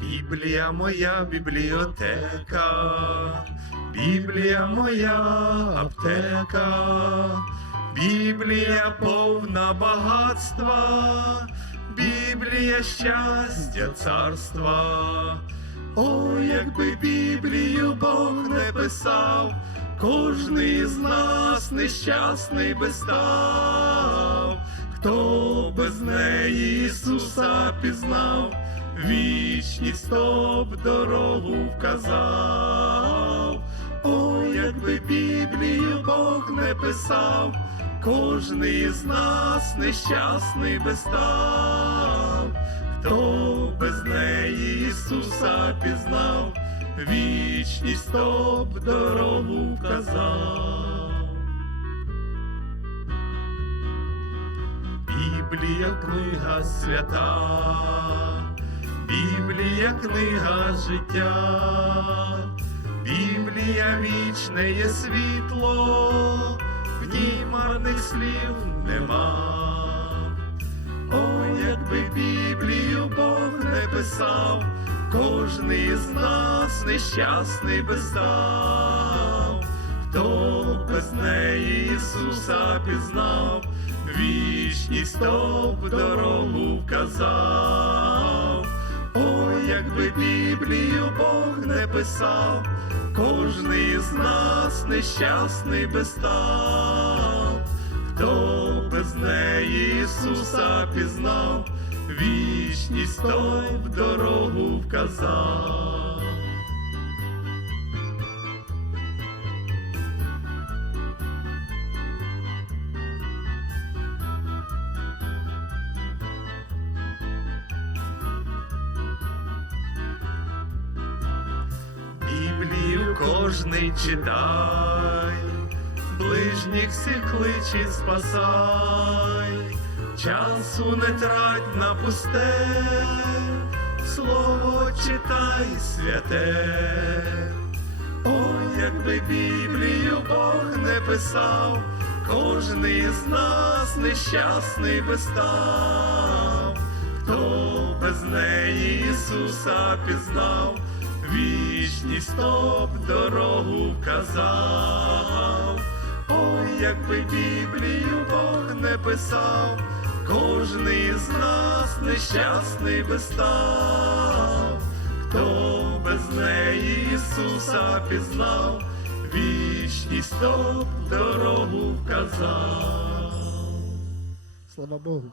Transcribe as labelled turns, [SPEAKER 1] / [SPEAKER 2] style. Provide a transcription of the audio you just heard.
[SPEAKER 1] Біблія моя бібліотека, Біблія моя аптека, Біблія повна багатства, Біблія щастя царства. О, якби Біблію Бог не писав, кожний з нас нещасний би став, хто без неї Ісуса пізнав, вічність то б дорогу вказав. О, якби Біблію Бог не писав, кожний з нас нещасний би став, хто без неї Ісуса пізнав, вічність то б дорогу вказав. Біблія книга свята, Біблія книга життя, Біблія вічне є світло, в ній марних слів нема. О, якби Біблію Бог не писав, кожний з нас нещасний би став, хто без неї Ісуса пізнав, вічність то б дорогу вказав. Якби Біблію Бог не писав, кожний з нас нещасний би став, хто без неї Ісуса пізнав, вічність то в дорогу вказав. Кожний читай, ближніх всіх кличі спасай, часу не трать на пусте, слово читай святе. О, якби Біблію Бог не писав, кожний з нас нещасний би став, хто без неї Ісуса пізнав, вічність то б дорогу вказав. Ой, якби Біблію Бог не писав, кожний з нас нещасний би став, хто без неї Ісуса пізнав, вічність то б дорогу вказав.
[SPEAKER 2] Слава Богу.